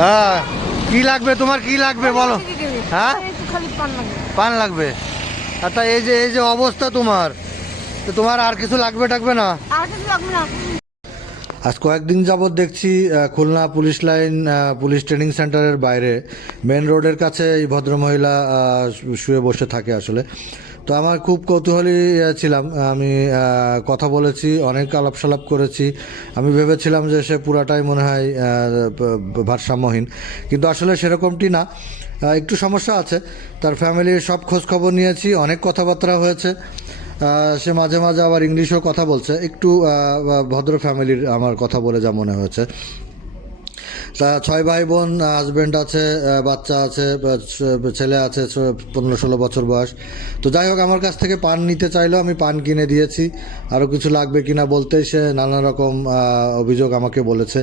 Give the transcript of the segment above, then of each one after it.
হ্যাঁ, কি লাগবে তোমার, কি লাগবে বলো? হ্যাঁ, পান লাগবে। আচ্ছা, এই যে অবস্থা তোমার, তো তোমার আর কিছু লাগবে টাকবে না? আজ কয়েকদিন যাবৎ দেখছি Khulna police line police training সেন্টারের বাইরে মেন রোডের কাছে এই ভদ্রমহিলা শুয়ে বসে থাকে আসলে। তো আমার খুব কৌতূহলী ছিলাম, আমি কথা বলেছি, অনেক আলাপ সালাপ করেছি। আমি ভেবেছিলাম যে সে পুরাটাই মনে হয় ভারসাম্যহীন, কিন্তু আসলে সেরকমটি না। একটু সমস্যা আছে, তার ফ্যামিলির সব খোঁজ খবর নিয়েছি, অনেক কথাবার্তা হয়েছে। সে মাঝে মাঝে আবার ইংলিশেও কথা বলছে, একটু ভদ্র ফ্যামিলির আমার কথা বলে যা মনে হয়েছে। তা 6 ভাই বোন, হাজব্যান্ড আছে, বাচ্চা আছে, ছেলে আছে 15-16 বছর বয়স। তো যাই হোক, আমার কাছ থেকে পান নিতে চাইলো, আমি পান কিনে দিয়েছি। আরও কিছু লাগবে কিনা বলতেই সে নানা রকম অভিযোগ আমাকে বলেছে,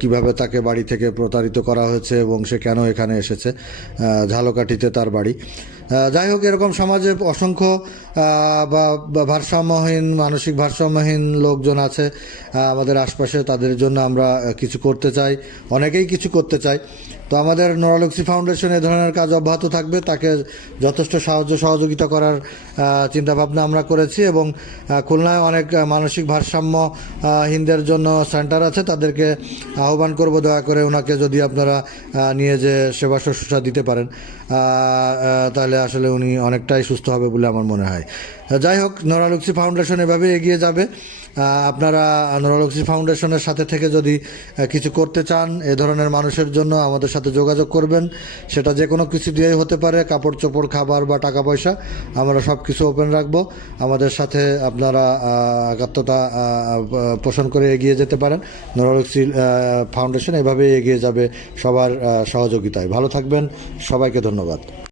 কিভাবে তাকে বাড়ি থেকে প্রতারিত করা হয়েছে এবং সে কেন এখানে এসেছে। ঝালকাঠিতে তার বাড়ি। যাই হোক, এরকম সমাজে অসংখ্য ভারসাম্যহীন, মানসিক ভারসাম্যহীন লোকজন আছে আমাদের আশপাশে। তাদের জন্য আমরা কিছু করতে চাই, অনেকেই কিছু করতে চাই। তো আমাদের নোরালক্সি ফাউন্ডেশন এ ধরনের কাজ অব্যাহত থাকবে, তাকে যথেষ্ট সাহায্য সহযোগিতা করার চিন্তাভাবনা আমরা করেছি। এবং খুলনায় অনেক মানসিক ভারসাম্যহীনদের জন্য সেন্টার আছে, তাদেরকে আহ্বান করব দয়া করে ওনাকে যদি আপনারা নিয়ে যে সেবা শুশ্রূষা দিতে পারেন, তাহলে আসলে উনি অনেকটাই সুস্থ হবে বলে আমার মনে হয়। যাই হোক, নোরালক্সি ফাউন্ডেশন এভাবে এগিয়ে যাবে। আপনারা নোরালক্সি ফাউন্ডেশনের সাথে থেকে যদি কিছু করতে চান এ ধরনের মানুষের জন্য, আমাদের সাথে যোগাযোগ করবেন। সেটা যে কোনো কিছু দিয়েই হতে পারে, কাপড় চোপড়, খাবার বা টাকা পয়সা, আমরা সব কিছু ওপেন রাখবো। আমাদের সাথে আপনারা একাত্মতা পোষণ করে এগিয়ে যেতে পারেন। নোরালক্সি ফাউন্ডেশন এভাবেই এগিয়ে যাবে সবার সহযোগিতায়। ভালো থাকবেন, সবাইকে ধন্যবাদ।